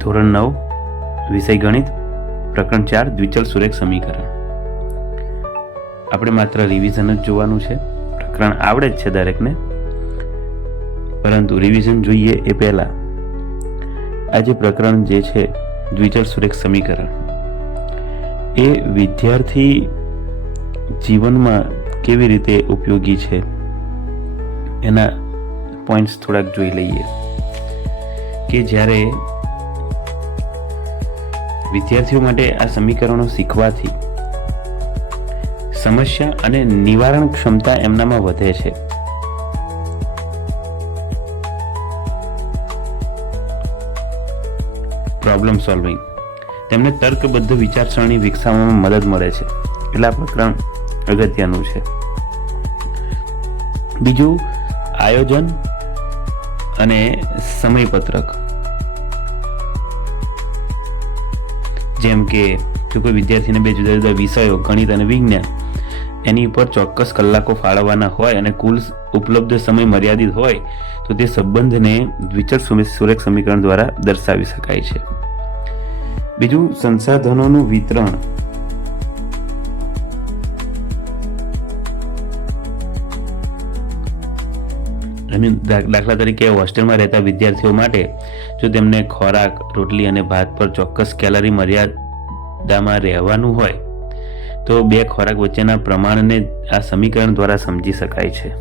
ધોરણ 9 વિષય ગણિત, પ્રકરણ 4 દ્વિચલ સુરેખ સમીકરણ. આપણે માત્ર રિવિઝન જ જોવાનું છે. પ્રકરણ આવડે જ છે દરેકને, પરંતુ રિવિઝન જોઈએ એ પહેલા આ જે પ્રકરણ જે છે દ્વિચલ સુરેખ સમીકરણ, એ વિદ્યાર્થી જીવનમાં કેવી રીતે ઉપયોગી છે એના પોઈન્ટ્સ થોડાક જોઈ લઈએ. કે જ્યારે વિદ્યાર્થીઓ માટે આ સમીકરણો શીખવાથી સમસ્યા અને નિવારણ ક્ષમતા એમનામાં વધે છે. પ્રોબ્લેમ સોલ્વિંગ, તેમને તર્કબદ્ધ વિચારસરણી વિકસાવવામાં મદદ મળે છે. એટલે આ પ્રકરણ અગત્યનું છે. બીજું, આયોજન અને સમયપત્રક. જેમ કે જો કોઈ વિદ્યાર્થીને બે જુદા જુદા વિષયો ગણિત અને વિજ્ઞાન એની ઉપર ચોક્કસ કલાકો ફાળવવાના હોય અને કુલ ઉપલબ્ધ સમય મર્યાદિત હોય તો તે સંબંધને દ્વિચલ સુરેખ સમીકરણ દ્વારા દર્શાવી શકાય છે. બીજું, સંસાધનોનું વિતરણ. દાખલા તરીકે હોસ્ટેલમાં રહેતા વિદ્યાર્થીઓ માટે જો તેમને ખોરાક, રોટલી અને ભાત પર ચોક્કસ કેલરી મર્યાદામાં રહેવાનું હોય તો બે ખોરાક વચ્ચેના પ્રમાણને આ સમીકરણ દ્વારા સમજી શકાય છે.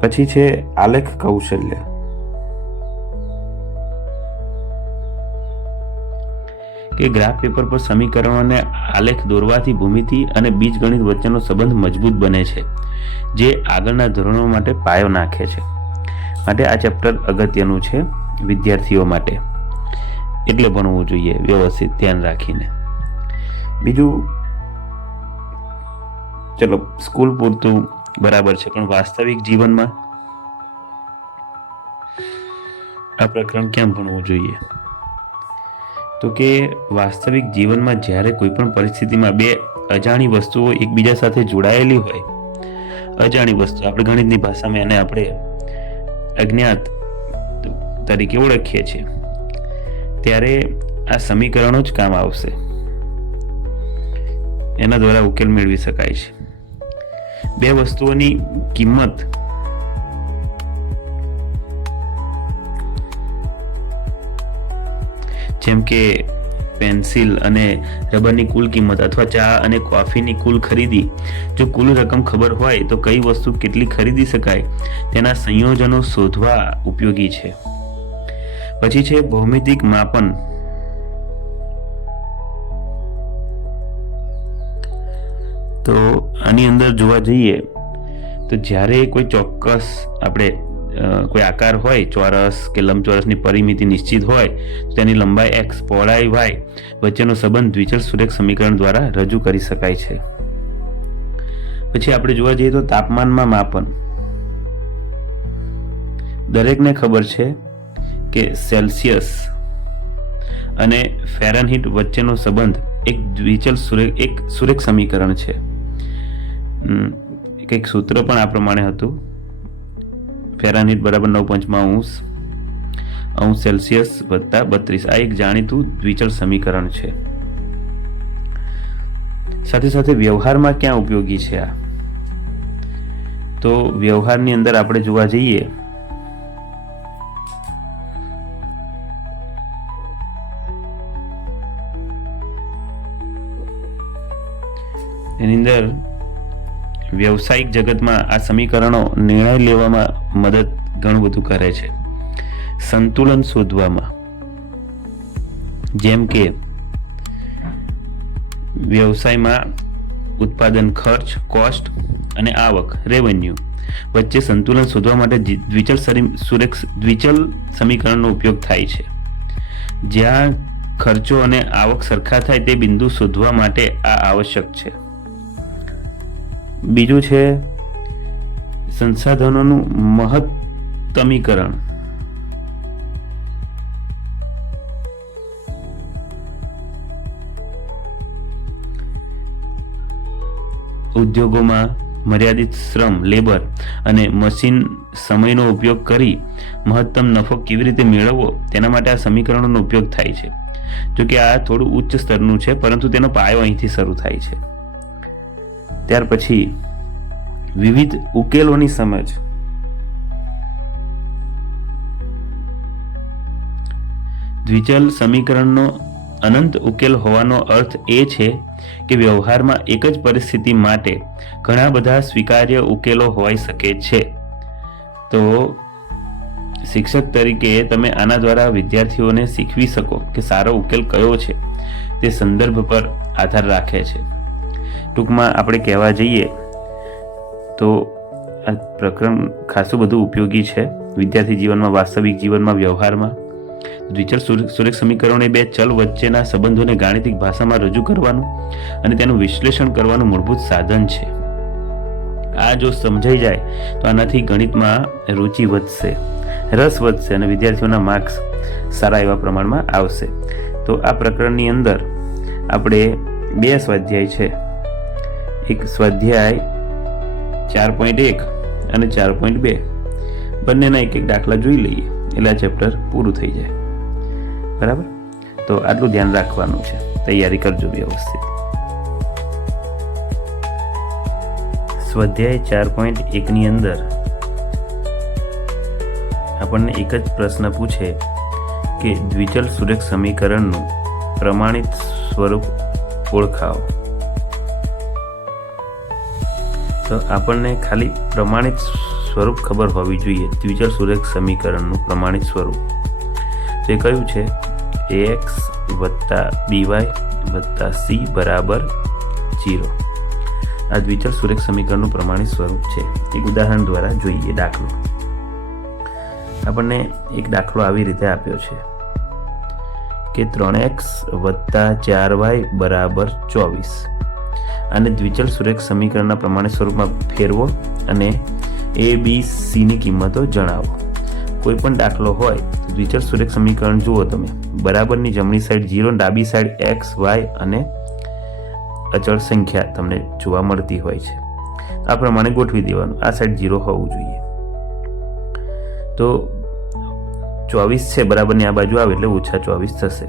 પછી છે આલેખ કૌશલ્ય. કે ગ્રાફ પેપર પર સમીકરણો અને આલેખ દોરવાથી ભૂમિતિ અને બીજગણિત વચ્ચેનો સંબંધ મજબૂત બને છે, જે આગળના ધોરણો માટે પાયો નાખે છે. માટે આ ચેપ્ટર અગત્યનું છે વિદ્યાર્થીઓ માટે, એટલે ભણવું જોઈએ વ્યવસ્થિત ધ્યાન રાખીને. બીજું, ચલો સ્કૂલ પૂરતું બરાબર છે, પણ વાસ્તવિક જીવનમાં આ પ્રકરણ કેમ ભણવું જોઈએ? તો કે વાસ્તવિક જીવનમાં જ્યારે કોઈ પણ પરિસ્થિતિમાં બે અજાણી વસ્તુઓ એકબીજા સાથે જોડાયેલી હોય, અજાણી વસ્તુ આપણે ગણિતની ભાષામાં એને આપણે અજ્ઞાત તરીકે ઓળખીએ છીએ, ત્યારે આ સમીકરણો જ કામ આવશે. એના દ્વારા ઉકેલ મેળવી શકાય છે. બે વસ્તુઓની કિંમત જેમ કે પેન્સિલ અને રબરની કુલ કિંમત અથવા ચા અને કોફીની કુલ ખરીદી, જો કુલ રકમ ખબર હોય તો કઈ વસ્તુ કેટલી ખરીદી શકાય તેના સંયોજનો શોધવા ઉપયોગી છે. પછી છે ભૌમિતિક માપન. તો આની અંદર જોવા જઈએ તો જ્યારે કોઈ ચોક્કસ આપણે કોઈ આકાર હોય, ચોરસ કે લંબચોરસની પરિમિતિ નિશ્ચિત હોય તો તેની લંબાઈ x, પહોળાઈ y વચ્ચેનો સંબંધ દ્વિચલ સુરેખ સમીકરણ દ્વારા રજૂ કરી શકાય છે. પછી આપણે જોવા જઈએ તો તાપમાનમાં માપન. દરેકને ખબર છે કે સેલ્સિયસ અને ફેરનહીટ વચ્ચેનો સંબંધ એક દ્વિચલ સુરેખ સમીકરણ છે. એક સૂત્ર પણ આ પ્રમાણે હતું, ફેરનહીટ બરાબર 9.5 સેલ્સિયસ વત્તા 32. આ એક જાણીતું દ્વિચલ સમીકરણ છે. સાથે સાથે વ્યવહારમાં ક્યાં ઉપયોગી છે આ? તો વ્યવહારની અંદર આપણે જોવા જઈએ એની અંદર વ્યવસાયિક જગતમાં આ સમીકરણો નિર્ણય લેવામાં મદદ ઘણું બધું કરે છે. સંતુલન શોધવામાં, જેમ કે વ્યવસાયમાં ઉત્પાદન ખર્ચ, કોસ્ટ અને આવક, રેવન્યુ વચ્ચે સંતુલન શોધવા માટે દ્વિચલ સમીકરણનો ઉપયોગ થાય છે. જ્યાં ખર્ચો અને આવક સરખા થાય તે બિંદુ શોધવા માટે આ આવશ્યક છે. બીજું છે સંસાધનોનું મહત્તમીકરણ. ઉદ્યોગોમાં મર્યાદિત શ્રમ લેબર અને મશીન સમયનો ઉપયોગ કરી મહત્તમ નફો કેવી રીતે મેળવવો તેના માટે આ સમીકરણોનો ઉપયોગ થાય છે. જો કે આ થોડું ઉચ્ચ સ્તરનું છે, પરંતુ તેનો પાયો અહીંથી શરૂ થાય છે. ત્યાર પછી વિવિધ ઉકેલોની સમજ. દ્વિચલ સમીકરણનો અનંત ઉકેલ હોવાનો અર્થ એ છે કે વ્યવહારમાં એક જ પરિસ્થિતિ માટે ઘણા બધા સ્વીકાર્ય ઉકેલો હોઈ શકે છે. તો શિક્ષક તરીકે તમે આના દ્વારા વિદ્યાર્થીઓને શીખવી શકો કે સારો ઉકેલ કયો છે તે સંદર્ભ પર આધાર રાખે છે. ટૂંકમાં આપણે કહેવા જઈએ તો આ પ્રકરણ ખાસું બધું ઉપયોગી છે વિદ્યાર્થી જીવનમાં, વાસ્તવિક જીવનમાં, વ્યવહારમાં. દ્વિચલ સુરેખ સમીકરણ એ બે ચલ વચ્ચેના સંબંધોને ગાણિતિક ભાષામાં રજૂ કરવાનું અને તેનું વિશ્લેષણ કરવાનું મૂળભૂત સાધન છે. આ જો સમજાઈ જાય તો આનાથી ગણિતમાં રુચિ વધશે, રસ વધશે અને વિદ્યાર્થીઓના માર્ક્સ સારા એવા પ્રમાણમાં આવશે. તો આ પ્રકરણની અંદર આપણે બે સ્વાધ્યાય છે. એક સ્વાધ્યાય 4.1 અને 4.2 બંનેના એક એક દાખલા જોઈ લઈએ એટલે આ ચેપ્ટર પૂરું થઈ જાય. બરાબર? તો આટલું ધ્યાન રાખવાનું છે. તૈયારી કરજો વ્યવસ્થિત. સ્વાધ્યાય 4.1 ની અંદર આપણને એક જ પ્રશ્ન પૂછે કે દ્વિચલ સુરેખ સમીકરણનું પ્રમાણિત સ્વરૂપ ઓળખાવો. તો આપણને ખાલી પ્રમાણિત સ્વરૂપ ખબર હોવી જોઈએ. દ્વિચલ સુરેખ સમીકરણનું પ્રમાણિત સ્વરૂપ તો એ કયું છે? ax + by + c બરાબર 0. આ દ્વિચલ સુરેખ સમીકરણનું પ્રમાણિત સ્વરૂપ છે. એક ઉદાહરણ દ્વારા જોઈએ દાખલો. આપણને એક દાખલો આવી રીતે આપ્યો છે કે 3x + 4y બરાબર 24. આને દ્વિચલ સુરેખ સમીકરણના પ્રમાણિત સ્વરૂપમાં ફેરવો અને a, b, c ની કિંમતો જણાવો. કોઈ પણ દાખલો હોય તો દ્વિચલ સુરેખ સમીકરણ જુઓ તમે. બરાબરની જમણી સાઈડ 0, ડાબી સાઈડ x, y અને અચળ સંખ્યા તમને જોવા મળતી હોય છે. આ પ્રમાણે ગોઠવી દેવાનું. આ સાઈડ 0 હોવું જોઈએ. તો 24 છે, બરાબરની આ બાજુ આવે એટલે -24 થશે.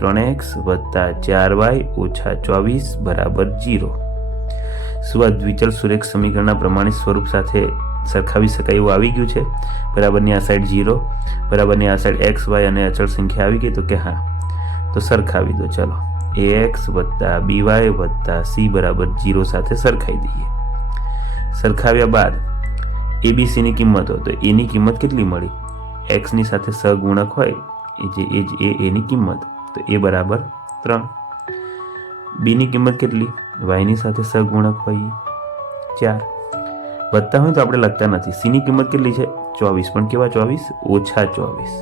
3x + 4y - 24 બરાબર 0. શું આ દ્વિચલ સુરેખ સમીકરણના પ્રમાણિત સ્વરૂપ સાથે સરખાવી શકાય એવું આવી ગયું છે? બરાબરની આ સાઈડ 0, બરાબરની આ સાઈડ x, y અને અચળ સંખ્યા આવી ગઈ? તો કે હા. તો સરખાવી દો. ચલો, ax + by + c બરાબર 0 સાથે સરખાઈ દઈએ. સરખાવ્યા બાદ abc ની કિંમતો, તો a ની કિંમત કેટલી મળી? x ની સાથે સહગુણક હોય એ ની કિંમત, તો a બરાબર 3. b ની કિંમત કેટલી? y ની સાથે સહગુણક હોય 4. વધતા હોય તો આપણે લખતા નથી. c ની કિંમત કેટલી છે? 24. પણ કેવા 24? -24.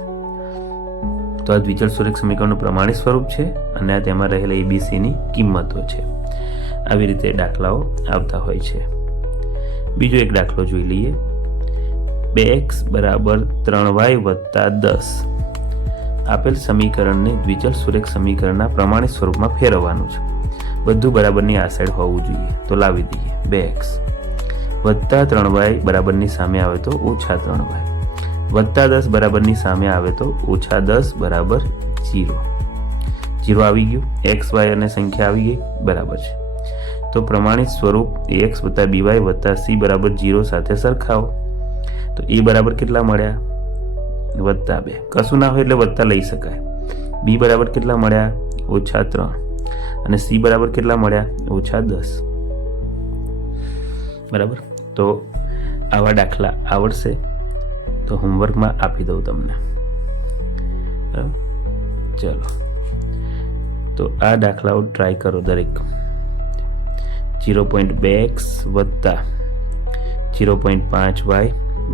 તો આ દ્વિચલ સુરેખ સમીકરણનું પ્રમાણિત સ્વરૂપ છે અને આ તેમાં રહેલા abc ની કિંમતો છે. આવી રીતે દાખલાઓ આવતા હોય છે. બીજો એક દાખલો જોઈ લઈએ. 2x = 3y + 10. આપેલ સમીકરણને દ્વિચલ સુરેખ સમીકરણના પ્રમાણિત સ્વરૂપમાં ફેરવવાનું છે. બધું બરાબરની આ સાઈડ હોવું જોઈએ. તો લાવી દઈએ. 2x + 3y બરાબરની સામે આવે તો -3y, + 10 બરાબરની સામે આવે તો -10 બરાબર 0. 0 આવી ગયું. x, y અને સંખ્યા આવી ગઈ. બરાબર છે. તો પ્રમાણિત સ્વરૂપ ax + by + c બરાબર 0 સાથે સરખાવો. તો a બરાબર કેટલા મળ્યા? +2. કશું ના હોય એટલે વત્તા લઈ શકાય. b બરાબર કેટલા મળ્યા? -3. અને c બરાબર કેટલા મળ્યા? -10. બરાબર. તો આવા દાખલા આવડશે તો હોમવર્કમાં આપી દઉં તમને. બરાબર. ચલો, તો આ દાખલાઓ ટ્રાય કરો દરેક. 0.2x + 0.5y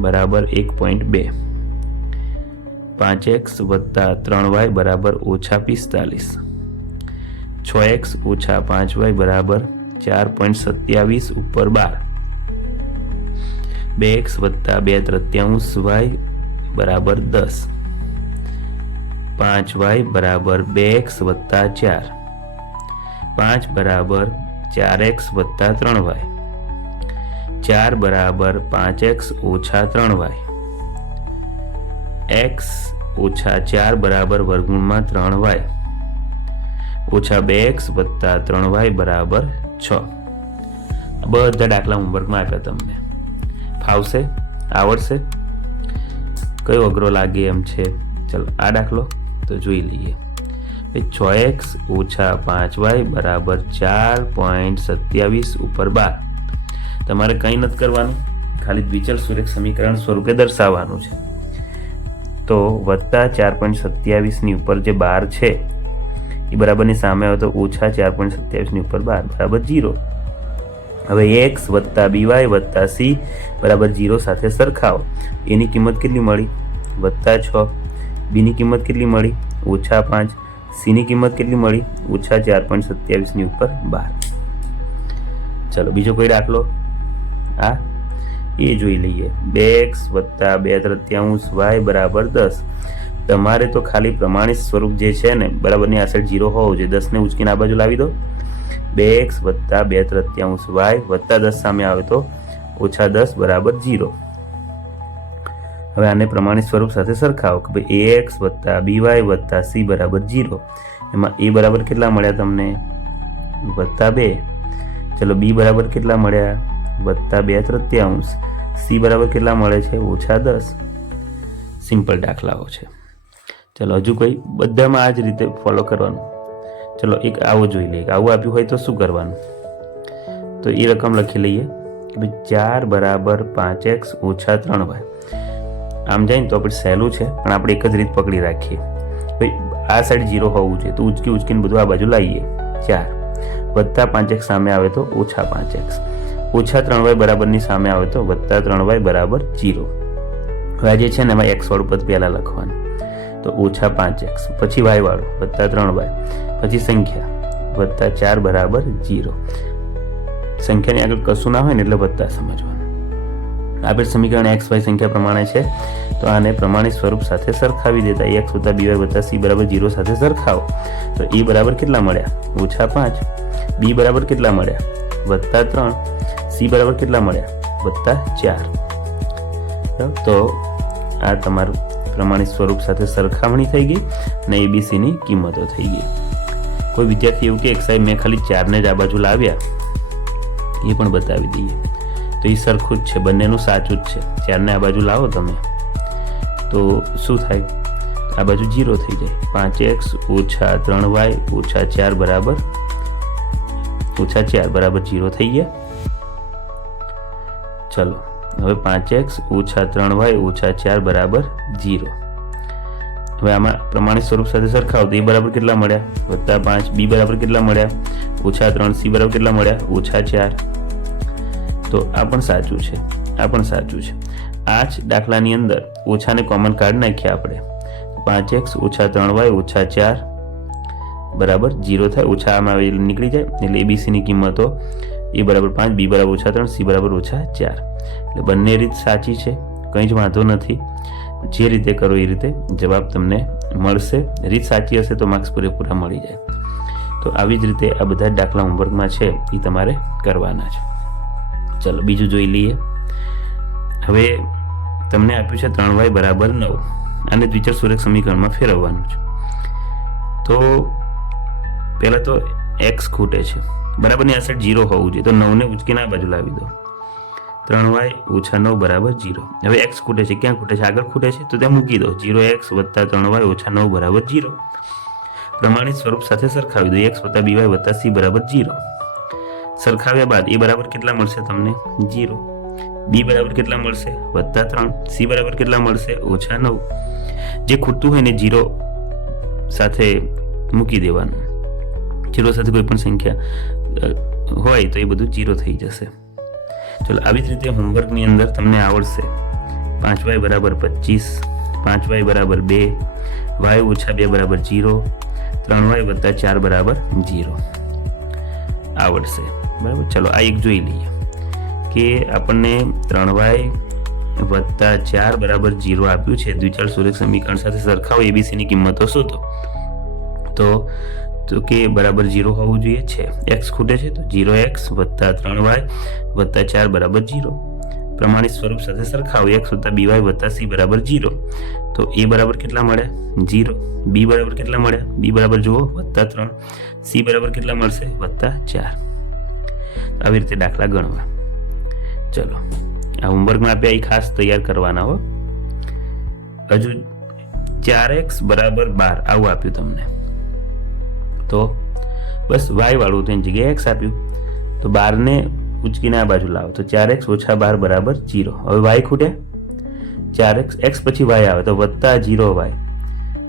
બરાબર 1.2. 5x + 3y બરાબર -45. 6x - 5y બરાબર 4.27 ઉપર 12. 2x + 2/3y બરાબર 10. 5y બરાબર 2x + 4. 5 બરાબર 4x + 3y. 4 બરાબર 5x ઓછા 3y, x ઓછા 4 બરાબર વર્ગમૂળમાં 3y ઓછા 2x વત્તા 3y બરાબર 6. બધા દાખલા હોમવર્કમાં આપ્યા તમને. ફાવશે? આવડશે? કયો અઘરો લાગે એમ છે? ચલો આ દાખલો તો જોઈ લઈએ. 6x ઓછા 5y બરાબર 4.27 ઉપર 12. તમારે કંઈ નથી કરવાનું, ખાલી દ્વિચલ સુરેખ સમીકરણ સ્વરૂપે દર્શાવવાનું છે. તો વત્તા 4.27 ની ઉપર જે 12 છે એ બરાબરની સામે આવે તો ઓછા 4.27 ની ઉપર 12 બરાબર 0. હવે x વત્તા by વત્તા c બરાબર 0 સાથે સરખાવો. એની કિંમત કેટલી મળી? વત્તા 6. b ની કિંમત કેટલી મળી? ઓછા 5. c ની કિંમત કેટલી મળી? ઓછા 4.27 ની ઉપર 12. ચલો બીજો કોઈ દાખલો આ એ જોઈ લઈએ. 2x વત્તા 2/3 y બરાબર 10. તમારે તો ખાલી પ્રમાણિત સ્વરૂપ જે છે ને બરાબરની આ સાઈડ 0 હોવું જોઈએ. 10 ને ઉચકીને આ બાજુ લાવી દો. 2x વત્તા 2/3 y વત્તા 10 સામે આવે તો ઓછા 10 બરાબર 0. હવે આને પ્રમાણિત સ્વરૂપ સાથે સરખાવો કે ભાઈ ax વત્તા by વત્તા c બરાબર 0. એમાં a બરાબર કેટલા મળ્યા તમને? વત્તા 2. ચલો b બરાબર કેટલા મળ્યા? વત્તા 2/3. c બરાબર કેટલા મળે છે? ઓછા 10. સિમ્પલ દાખલાઓ છે. ચલો હજુ કોઈ? બધામાં આ જ રીતે ફોલો કરવાનું. ચલો એક આવો જોઈ લઈએ. આવું આપ્યું હોય તો શું કરવાનું? તો એ રકમ લખી લઈએ કે ભાઈ 4 બરાબર 5x ઓછા 3y. આમ જાય ને તો આપણે સહેલું છે પણ આપણે એક જ રીત પકડી રાખીએ. ભાઈ આ સાઈડ 0 હોવું જોઈએ તો ઉચકીને બધું આ બાજુ લાવીએ. 4 વત્તા 5x સામે આવે તો ઓછા 5x ઓછા 3y બરાબરની સામે આવે તો વત્તા 3y બરાબર 0. હવે આ જે છે ને એમાં x વાળું પદ પહેલા લખવાનું. તો ઓછા 5x પછી y વાળું વત્તા 3y પછી સંખ્યા વત્તા 4 બરાબર 0. સંખ્યાની આગળ કશું ના હોય ને એટલે વત્તા સમજવાનું. આપેલ સમીકરણ x y સંખ્યા પ્રમાણે છે તો આને પ્રમાણિત સ્વરૂપ સાથે સરખાવી દેતા. x વત્તા by વત્તા c બરાબર 0 સાથે સરખાવો તો e બરાબર કેટલા મળ્યા? ઓછા 5. b બરાબર કેટલા મળ્યા? વત્તા 3. c બરાબર કેટલા મળ્યા? વત્તા 4. તો આ તમારું પ્રમાણિત સ્વરૂપ સાથે સરખામણી થઈ ગઈ અને abc ની કિંમતો થઈ ગઈ. કોઈ વિદ્યાર્થી એવું કે સાહેબ મેં ખાલી 4 ને જ આ બાજુ લાવ્યા, એ પણ બતાવી દઈએ. તો એ સરખું જ છે, બંનેનું સાચું જ છે. 4 ને આ બાજુ લાવો તમે તો શું થાય? આ બાજુ 0 થઈ જાય. 5x ઓછા 3y ઓછા 4 બરાબર ઓછા 4 બરાબર 0 થઈ ગયા. ચલો હવે 5x ઓછા 3y ઓછા 4 બરાબર 0. હવે આમાં પ્રમાણિત સ્વરૂપ સાથે સરખાવો તો એ બરાબર કેટલા મળ્યા? વત્તા 5. b બરાબર કેટલા મળ્યા? ઓછા 3. c બરાબર કેટલા મળ્યા? ઓછા 4. તો આ પણ સાચું છે, આ પણ સાચું છે. આ જ દાખલાની અંદર ઓછાને કોમન કાઢી નાખ્યા આપણે. 5x ઓછા 3y ઓછા 4 બરાબર 0 થાય. ઓછા આમાં નીકળી જાય એટલે abc ની કિંમતો એ બરાબર 5, b બરાબર ઓછા 3, c બરાબર ઓછા 4. એટલે બંને રીત સાચી છે, કંઈ જ વાંધો નથી. જે રીતે કરો એ રીતે જવાબ તમને મળશે. રીત સાચી હશે તો માર્ક્સ પૂરેપૂરા મળી જાય. તો આવી જ રીતે આ બધા દાખલા હોમવર્કમાં છે એ તમારે કરવાના છે. ચલો બીજું જોઈ લઈએ. હવે તમને આપ્યું છે 3y બરાબર 9. આને દ્વિચલ સુરેખ સમીકરણમાં ફેરવવાનું છે. તો પહેલાં તો x ખૂટે છે બરાબરની આ સાઈડ 0 હોવું જોઈએ તો 9 ને ઉચકીને આ બાજુ લાવી દો. 3y ઓછા 9 બરાબર 0. હવે x ખૂટે છે, ક્યાં ખૂટે છે? આગળ ખૂટે છે તો ત્યાં મૂકી દો. 0x વત્તા 3y ઓછા 9 બરાબર 0. પ્રમાણિત સ્વરૂપ સાથે સરખાવી દો. x વત્તા by વત્તા c બરાબર 0. સરખાવ્યા બાદ એ બરાબર કેટલા મળશે તમને? 0. b બરાબર કેટલા મળશે? વત્તા 3. c બરાબર કેટલા મળશે? ઓછા 9. જે ખૂટતું હોય ને 0 સાથે મૂકી દેવાનું. 0 સાથે કોઈ પણ સંખ્યા હોય તો એ બધું 0 થઈ જશે. ચલો આવી જ રીતે હોમવર્કની અંદર તમને આવડશે. 5y બરાબર 25, 5y બરાબર 2, y ઓછા 2 બરાબર 0, 3y વત્તા 4 બરાબર 0 આવડશે. બરાબર. ચલો આ એક જોઈ લઈએ કે આપણને 3y વત્તા 4 બરાબર 0 આપ્યું છે. દ્વિચલ સુરેખ સમીકરણ સાથે સરખાવો abc ની કિંમતો શોધો. તો તો કે બરાબર 0 હોવું જોઈએ છે. એક્સ ખૂટે છે તો 0x વત્તા 3y વત્તા 4 બરાબર 0. પ્રમાણિત સ્વરૂપ સાથે સરખાવો x વત્તા by વત્તા c બરાબર 0. તો a બરાબર કેટલા મળે 0. b બરાબર કેટલા મળ્યા b બરાબર જુઓ વત્તા 3. c બરાબર કેટલા મળશે વત્તા 4. આવી રીતે દાખલા ગણવા. ચલો આ હોમવર્કમાં આપ્યા એ ખાસ તૈયાર કરવાના હો. હજુ 4x બરાબર 12 આવું આપ્યું તમને, તો બસ y વાળું તેની જગ્યાએ x આપ્યું, તો 12 ને ઉચકીને આ બાજુ લાવો તો 4x ઓછા 12 બરાબર 0. હવે y ખૂટ્યા 4x, x પછી y આવે તો વત્તા 0y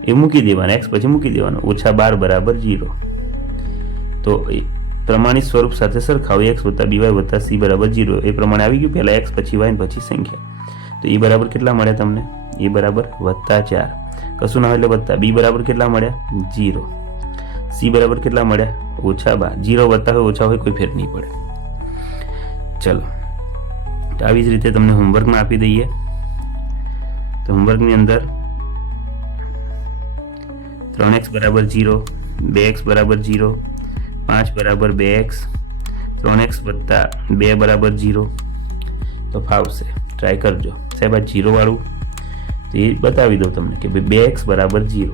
એ મૂકી દેવાના, x પછી મૂકી દેવાનું, ઓછા 12 બરાબર 0. તો પ્રમાણિત સ્વરૂપ સાથે સરખાવો x વત્તા by વત્તા c બરાબર 0. એ પ્રમાણે આવી ગયું, પહેલા x પછી y પછી સંખ્યા. તો એ બરાબર કેટલા મળ્યા તમને? એ બરાબર વત્તા 4, કશું ના હોય એટલે વત્તા. b બરાબર કેટલા મળ્યા 0. c બરાબર કેટલા મળ્યા ઓછા 12. 0 વત્તા હોય ઓછા હોય કોઈ ફેર નહીં પડે. ચલો તો આવી જ રીતે તમને હોમવર્કમાં આપી દઈએ. તો હોમવર્કની અંદર 3x બરાબર 0, 2x બરાબર 0, 5 બરાબર 2x, 3x વત્તા 2 બરાબર 0. તો ફાવશે, ટ્રાય કરજો. સાહેબ આ 0 વાળું તો એ બતાવી દઉં તમને કે ભાઈ 2x બરાબર 0.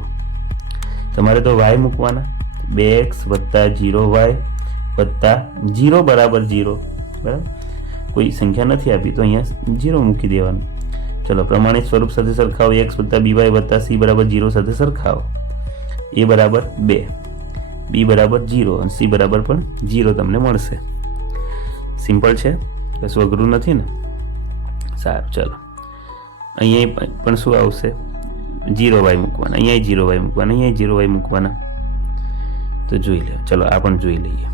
તમારે તો y મૂકવાના, 2x વત્તા 0y વત્તા 0 બરાબર 0. બરાબર, કોઈ સંખ્યા નથી આપી તો અહીંયા 0 મૂકી દેવાનું. ચલો પ્રમાણિત સ્વરૂપ સાથે સરખાવો x વત્તા by વત્તા c બરાબર 0 સાથે સરખાવો. a બરાબર 2, b બરાબર 0 અને c બરાબર પણ 0 તમને મળશે. સિમ્પલ છે, કશું અઘરું નથી ને. સારું, ચલો અહીંયા પણ શું આવશે 0y મૂકવાના, અહીંયા 0y મૂકવાના, અહીંયા 0y મૂકવાના. તો જોઈ લો, ચલો આ પણ જોઈ લઈએ.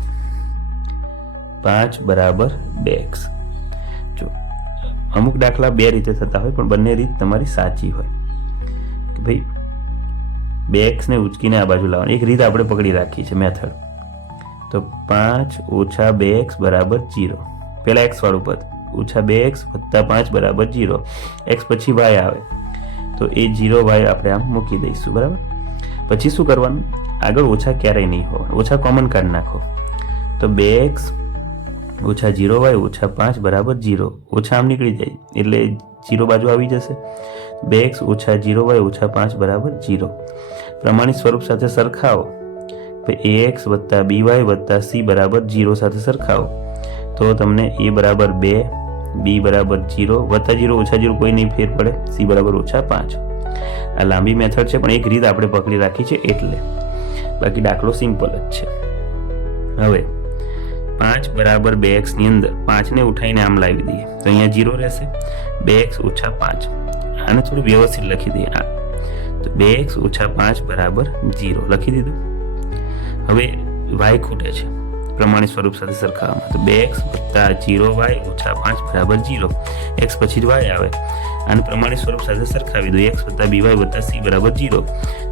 5 બરાબર 2x. જો અમુક દાખલા બે રીતે થતા હોય પણ બંને રીત તમારી સાચી હોય કે ભાઈ 2x ને ઉચકીને આ બાજુ લાવવાની. એક રીત આપણે પકડી રાખી છે મેથડ. તો 5 ઓછા 2x બરાબર 0. પહેલા x વાળું પદ ઓછા 2x વત્તા 5 બરાબર 0. x પછી y આવે તો એ 0y આપણે આમ મૂકી દઈશું. બરાબર, પછી શું કરવાનું? આગળ ઓછા ક્યારેય નહીં હોય, ઓછા કોમન કાઢી નાખો. તો 2x ઓછા 0y ઓછા 5 બરાબર 0. ઓછા આમ નીકળી જાય એટલે 0 બાજુ આવી જશે. 2x ઓછા 0y ઓછા 5 બરાબર 0. પ્રમાણિત સ્વરૂપ સાથે સરખાવો. ax વત્તા by વત્તા c બરાબર 0 સાથે સરખાવો તો તમને a બરાબર 2, b બરાબર 0, વત્તા 0 ઓછા 0 કોઈ નહીં ફેર પડે, c બરાબર ઓછા 5. આ લાંબી મેથડ છે પણ એક રીત આપણે પકડી રાખી છે એટલે, બાકી દાખલો સિમ્પલ જ છે. હવે 5 બરાબર 2x ની અંદર 5 ને ઉઠાઈને આમ લાવી દઈએ તો અહીંયા 0 રહેશે. 2x ઓછા 5, આને થોડું વ્યવસ્થિત લખી દઈએ. તો 2x ઓછા 5 બરાબર 0 લખી દીધું. હવે y ખૂટે છે પ્રમાણિત સ્વરૂપ સાથે સરખાવવામાં, તો 2x વત્તા 0y ઓછા 5 બરાબર 0. x પછી y આવે, આને પ્રમાણિત સ્વરૂપ સાથે સરખાવી દો. x વત્તા by વત્તા c બરાબર 0.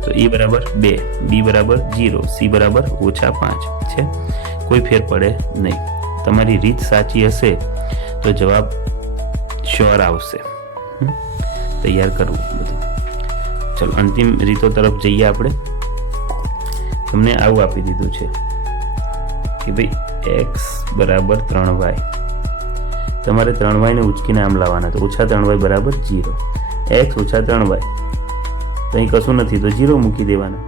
તો a બરાબર 2, b બરાબર 0, c બરાબર ઓછા 5 છે. કોઈ ફેર પડે નહીં. તમારી રીત સાચી હશે તો જવાબ શ્યોર આવશે. તૈયાર કરવું બધું. ચલો અંતિમ રીતો તરફ જઈએ આપણે. તમને આવું આપી દીધું છે કે ભાઈ x બરાબર 3y. તમારે 3y ને ઉચકીને આમ લાવવાના, તો ઓછા 3y બરાબર 0. x ઓછા 3y તો અહીં કશું નથી તો 0 મૂકી દેવાના.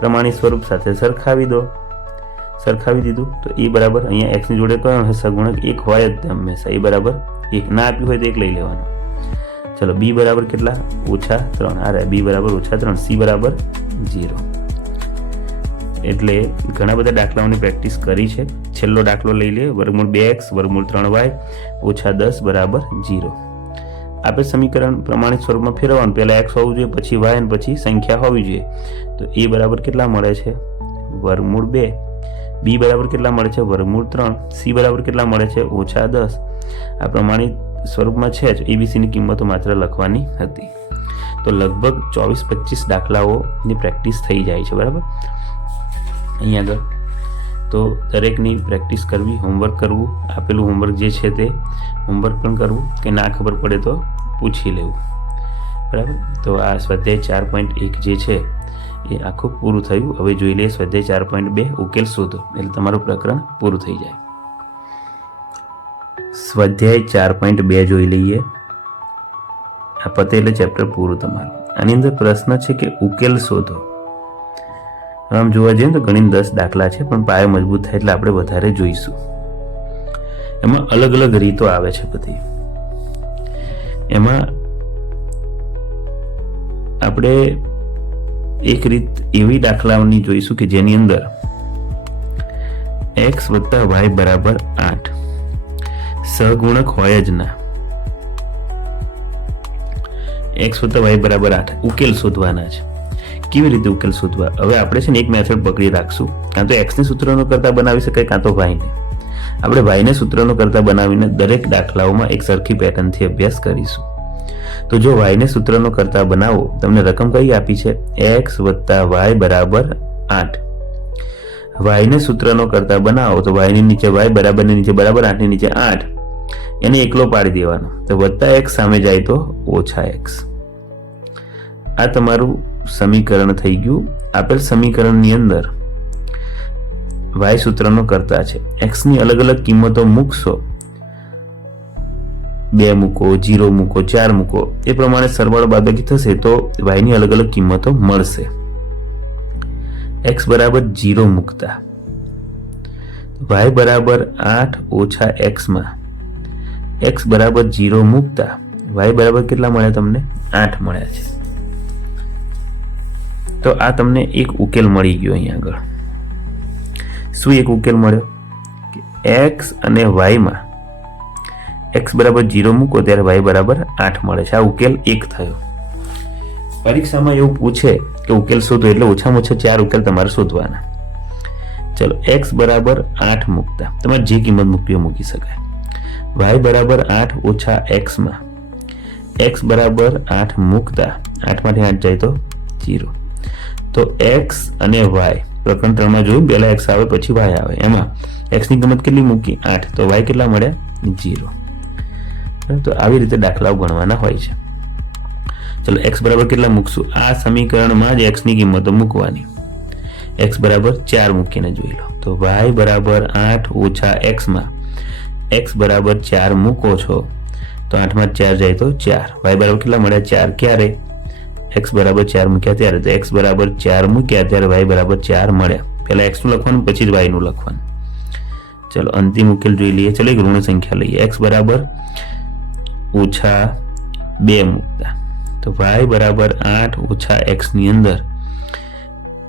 પ્રમાણિત સ્વરૂપ સાથે સરખાવી દો. સરખાવી દીધું તો એ બરાબર અહીંયા x ની જોડે કયો હશે સગુણક? 1 હોય જ હંમેશા. એ બરાબર 1 ના આપ્યું હોય તો 1 લઈ લેવાનું. ચલો b બરાબર કેટલા? ઓછા 3. અરે b બરાબર ઓછા 3, c બરાબર 0. એટલે ઘણા બધા દાખલાઓની પ્રેક્ટિસ કરી છે. છેલ્લો દાખલો લઈ લે. વર્ગમૂળ 2x વર્ગમૂળ 3y ઓછા 10 બરાબર 0. આપણે સમીકરણ પ્રમાણિત સ્વરૂપમાં ફેરવવાનું. પહેલા x હોવું જોઈએ, પછી y અને પછી સંખ્યા હોવી જોઈએ. તો a બરાબર કેટલા મળે છે? વર્ગમૂળ 2. b બરાબર કેટલા મળે છે? વર્ગમૂળ 3. c બરાબર કેટલા મળે છે? ઓછા 10. આ પ્રમાણિત સ્વરૂપમાં છે જ. abc ની કિંમતો માત્ર લખવાની હતી. તો લગભગ 24-25 દાખલાઓની પ્રેક્ટિસ થઈ જાય છે. બરાબર, અહીં આગળ તો દરેકની પ્રેક્ટિસ કરવી, હોમવર્ક કરવું. આપેલું હોમવર્ક જે છે તે હોમવર્ક પણ કરવું, કે ના ખબર પડે તો પૂછી લેવું. બરાબર, તો આ સ્વાધ્યાય 4.1 જે છે એ આખું પૂરું થયું. હવે જોઈ લઈએ સ્વાધ્યાય 4.2 ઉકેલ શોધો, એટલે તમારું પ્રકરણ પૂરું થઈ જાય. સ્વાધ્યાય 4.2 જોઈ લઈએ. આ પતે એટલે ચેપ્ટર પૂરું તમારું. આની અંદર પ્રશ્ન છે કે ઉકેલ શોધો. આમ જોવા જઈએ તો ગણિત 10 દાખલા છે, પણ પાયો મજબૂત થાય એટલે આપણે વધારે જોઈશું. એમાં અલગ અલગ રીતો આવે છે બધી. એમાં આપણે એક રીત એવી દાખલાઓની જોઈશું કે જેની અંદર x વત્તા y બરાબર 8 સહગુણક હોય જ ના. x વત્તા y બરાબર 8 ઉકેલ શોધવાના છે. કેવી રીતે ઉકેલ શોધવા? હવે આપણે છે ને એક મેથડ પકડી રાખશું. કાં તો x ને સૂત્રનો કરતા બનાવી શકાય, કાં તો y ને. આપણે y ને સૂત્રનો કરતા બનાવીને દરેક દાખલાઓમાં એક સરખી પેટર્નથી અભ્યાસ કરીશું. તો જો y ને સૂત્રનો કરતા બનાવો, તમને રકમ કઈ આપી છે? x વત્તા y બરાબર 8. y ને સૂત્રનો કરતા બનાવો તો y ની નીચે y, બરાબર ની નીચે બરાબર, 8 ની નીચે 8, એને એકલો પાડી દેવાનો. તો વત્તા x સામે જાય તો ઓછા x. આ તમારું સમીકરણ થઈ ગયું. આપેલ સમીકરણની અંદર y સૂત્રનો કરતા છે. x ની અલગ અલગ કિંમતો મૂકશો, 2 મૂકો, 0 મૂકો, 4 મૂકો, એ પ્રમાણે સરવાળો બાદબાકી થશે તો y ની અલગ અલગ કિંમતો મળશે. x બરાબર 0 મૂકતા y બરાબર 8 ઓછા x માં x બરાબર 0 મૂકતા y બરાબર કેટલા મળ્યા તમને? 8 મળ્યા છે. તો આ તમને એક ઉકેલ મળી ગયો. અહીંયા આગળ શું એક ઉકેલ મળ્યો? x અને y માં x બરાબર 0 મૂકો ત્યારે y બરાબર 8 મળે છે. આ ઉકેલ એક થયો. પરીક્ષામાં એવું પૂછે કે ઉકેલ શોધો, એટલે ઓછામાં ઓછા 4 ઉકેલ તમારે શોધવાના. ચલો, x બરાબર 8 મૂકતા તમારે જે કિંમત મૂકવી મૂકી શકાય. y બરાબર 8 ઓછા x માં x બરાબર 8 મૂકતા 8 માંથી 8 જાય તો 0. તો x અને y પ્રકરણ 3 માં જોયું, પહેલા x આવે પછી y આવે. એમાં x ની કિંમત કેટલી મૂકી? 8. તો y કેટલા મળ્યા? 0. તો આવી રીતે દાખલાઓ ગણવાના હોય છે. ચલો, x બરાબર કેટલા મૂકશું? આ સમીકરણમાં જ x ની કિંમતો મૂકવાની. x બરાબર 4 મૂકીને જોઈ લો. તો y બરાબર 8 ઓછા x માં x બરાબર 4 મૂકો છો તો 8 માં 4 જાય તો 4. y બરાબર કેટલા મળ્યા? 4. ક્યારે? x બરાબર 4 મૂક્યા ત્યારે. તો x બરાબર 4 મૂક્યા ત્યારે y બરાબર 4 મળ્યા. પહેલા x નું લખવાનું, પછી જ y નું લખવાનું. ચલો, અંતિમ ઉકેલ જોઈ લઈએ. ચલો, એક ઋણ સંખ્યા લઈએ. x બરાબર ઓછા 2 મૂકતા તો y બરાબર 8 ઓછા x ની અંદર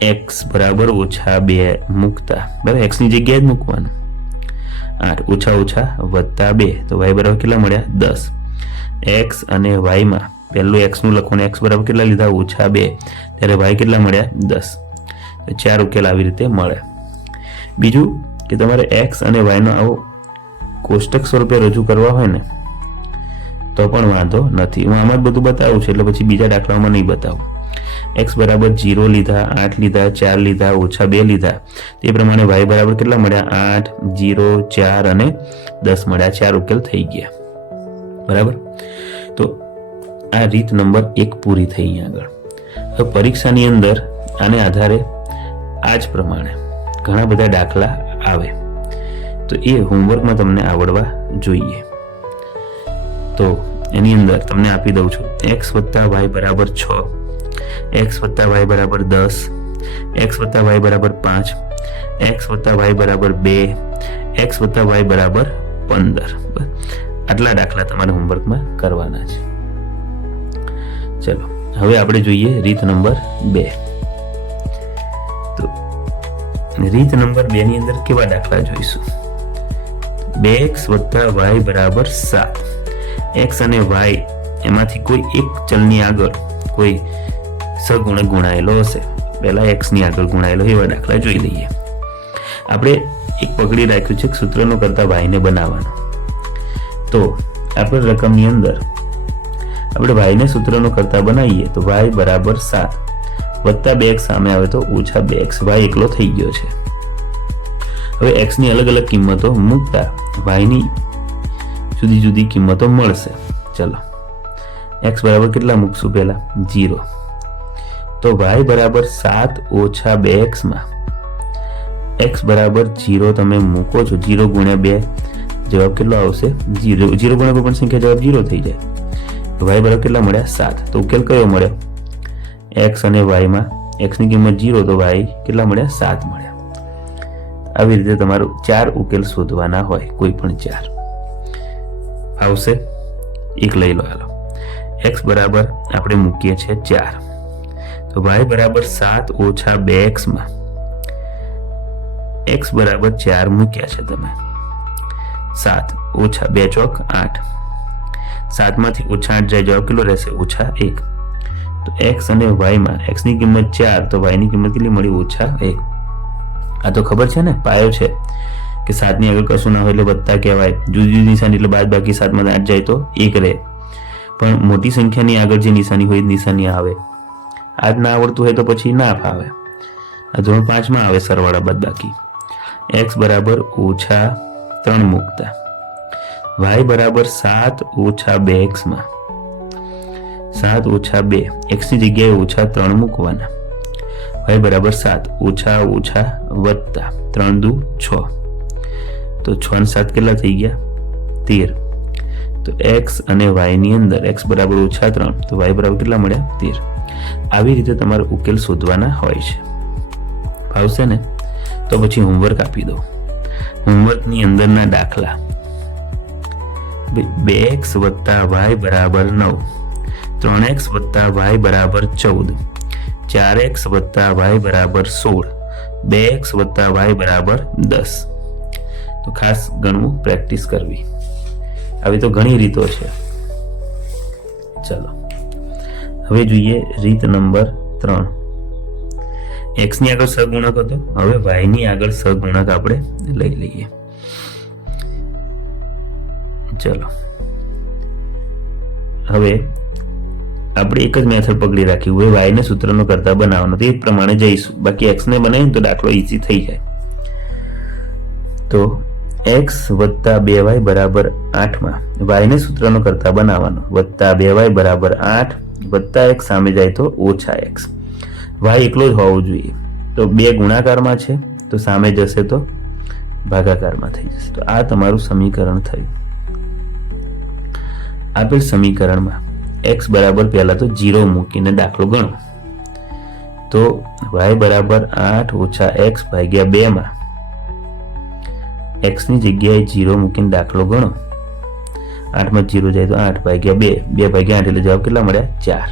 x બરાબર ઓછા 2 મૂકતા, બરાબર, x ની જગ્યાએ જ મૂકવાનું. 8 ઓછા ઓછા વત્તા 2 તો y બરાબર કેટલા મળ્યા? 10. x અને y માં પહેલું x નું લખવાનું. x બરાબર કેટલા લીધા? ઓછા 2. ત્યારે y કેટલા મળ્યા? 10. તો 4 ઉકેલ આવી રીતે મળે. બીજું કે તમારે x અને y નો આવો કોષ્ટક સ્વરૂપે રજૂ કરવા હોય ને તો પણ વાંધો નથી. હું આમાં જ બધું બતાવું છું, એટલે પછી બીજા દાખલામાં નહીં બતાવું. x બરાબર 0 લીધા, 8 લીધા, 4 લીધા, ઓછા 2 લીધા, તે પ્રમાણે y બરાબર કેટલા મળ્યા? 8, 0, 4 અને 10 મળ્યા. 4 ઉકેલ થઈ ગયા. બરાબર. તો આ રીત નંબર 1 પૂરી થઈ. અહીંયા આગળ હવે પરીક્ષાની અંદર આને આધારે આ જ પ્રમાણે ઘણા બધા દાખલા આવે, તો એ હોમવર્કમાં તમને આવડવા જોઈએ. તો એની અંદર તમને આપી દઉં છું x વત્તા y બરાબર 6, x વત્તા y બરાબર 10, x વત્તા y બરાબર 5, x વત્તા y બરાબર 2, x વત્તા y બરાબર 15. આટલા દાખલા તમારે હોમવર્કમાં કરવાના છે. ચલો, હવે આપણે જોઈએ રીત નંબર 2. તો રીત નંબર 2 ની અંદર કેવા દાખલા જોઈશું? 2x વત્તા y બરાબર 7. x અને y એમાંથી કોઈ એક ચલની આગળ કોઈ સગુણક ગુણાયેલો હશે. પહેલા x ની આગળ ગુણાયેલો એવા દાખલા જોઈ લઈએ. આપણે એક પકડી રાખ્યું છે સૂત્રનો કરતા y ને બનાવવાનો. તો આપેલ રકમની અંદર આપણે y ને સૂત્રનો કરતા બનાવીએ તો y બરાબર 7 વત્તા 2x સામે આવે તો ઓછા 2x. y એકલો થઈ ગયો છે. હવે x ની અલગ અલગ કિંમતો મૂકતા y ની જુદી જુદી કિંમતો મળશે. ચલો, x બરાબર કેટલા મૂકશું? પહેલા 0. તો y બરાબર 7 ઓછા 2x માં x બરાબર 0 તમે મૂકો છો, 0 ગુણ્યા 2 જવાબ કેટલો આવશે? 0. 0 ગુણ્યા કોઈ પણ સંખ્યા જવાબ 0 થઈ જાય. તો y બરાબર કેટલા મળ્યા? 7. તો ઉકેલ કયો મળ્યો? x અને y માં x ની કિંમત 0, તો y કેટલા મળ્યા? 7 મળ્યા. આવી રીતે તમારું 4 ઉકેલ શોધવાના હોય, કોઈ પણ 4 આવશે. એક લઈ લો. હાલો, x બરાબર આપણે મૂકીએ છીએ 4, તો y બરાબર 7 ઓછા 2x માં x બરાબર 4 મૂક્યા છે તમે. 7 ઓછા 2 ચોક 8, 7 માંથી ઓછા 8 જાય, જવાબ કેટલો રહેશે? ઓછા 1. તો x અને y માં x ની કિંમત 4, તો y ની કિંમત કેટલી મળી? ઓછા 1. આ તો ખબર છે ને, પાયો છે કે 7 ની આગળ કશું ના હોય એટલે વત્તા કહેવાય, જુદી જુદી નિશાની એટલે બાદ બાકી 7 માંથી 8 જાય તો 1 રહે. પણ મોટી સંખ્યાની આગળ જે નિશાની હોય એ નિશાની આવે. આ જ ના આવડતું હોય તો પછી ના ફાવે. આ ધોરણ 5 માં આવે સરવાળા બાદ બાકી. x બરાબર ઓછા 3 મૂકતા y બરાબર 7 ઓછા 2x માં 7 ઓછા 2, x ની જગ્યાએ ઓછા 3 મૂકવાના. y બરાબર 7 ઓછા ઓછા વત્તા 3 દુ 6, તો 6 ને 7 કેટલા થઈ ગયા? 13. તો x અને y ની અંદર x બરાબર ઓછા 3, તો y બરાબર કેટલા મળ્યા? 13. આવી રીતે તમારે ઉકેલ શોધવાના હોય છે. ભાવશે ને? તો પછી હોમવર્ક આપી દો. હોમવર્કની અંદરના દાખલા 2x વત્તા y બરાબર 9, 3x વત્તા y બરાબર 14, 4x વત્તા y બરાબર 16, 2x વત્તા y બરાબર 10. તો ખાસ ગણવું, પ્રેક્ટિસ કરવી. આવી તો ઘણી રીતો છે. ચલો હવે જોઈએ રીત નંબર 3. x ની આગળ સહગુણક હતો, હવે y ની આગળ સહગુણક આપણે લઈ લઈએ. ચલો હવે આપણે એક જ મેથડ પકડી રાખી હોય, y ને સૂત્રનો કરતા બનાવવાનો, તે પ્રમાણે જઈશું. બાકી x ને બનાવીને તો દાખલો ઈઝી થઈ જાય. તો x વત્તા 2y બરાબર 8 માં y ને સૂત્રનો કરતા બનાવવાનો, વત્તા 2y બરાબર 8 વત્તા x સામે જાય તો ઓછા x. y એકલો જ હોવો જોઈએ, તો 2 ગુણાકારમાં છે તો સામે જશે તો ભાગાકારમાં થઈ જશે. તો આ તમારું સમીકરણ થયું. આપેલ સમીકરણમાં x બરાબર પહેલા તો 0 મૂકીને દાખલો ગણો. તો y બરાબર 8 ઓછા x ભાગ્યા 2 માં x ની જગ્યાએ 0 મૂકીને દાખલો ગણો. 8 માં 0 જાય તો 8 ભાગ્યા 2, 2 ભાગ્યા 8 એટલે જવાબ કેટલા મળ્યા? 4.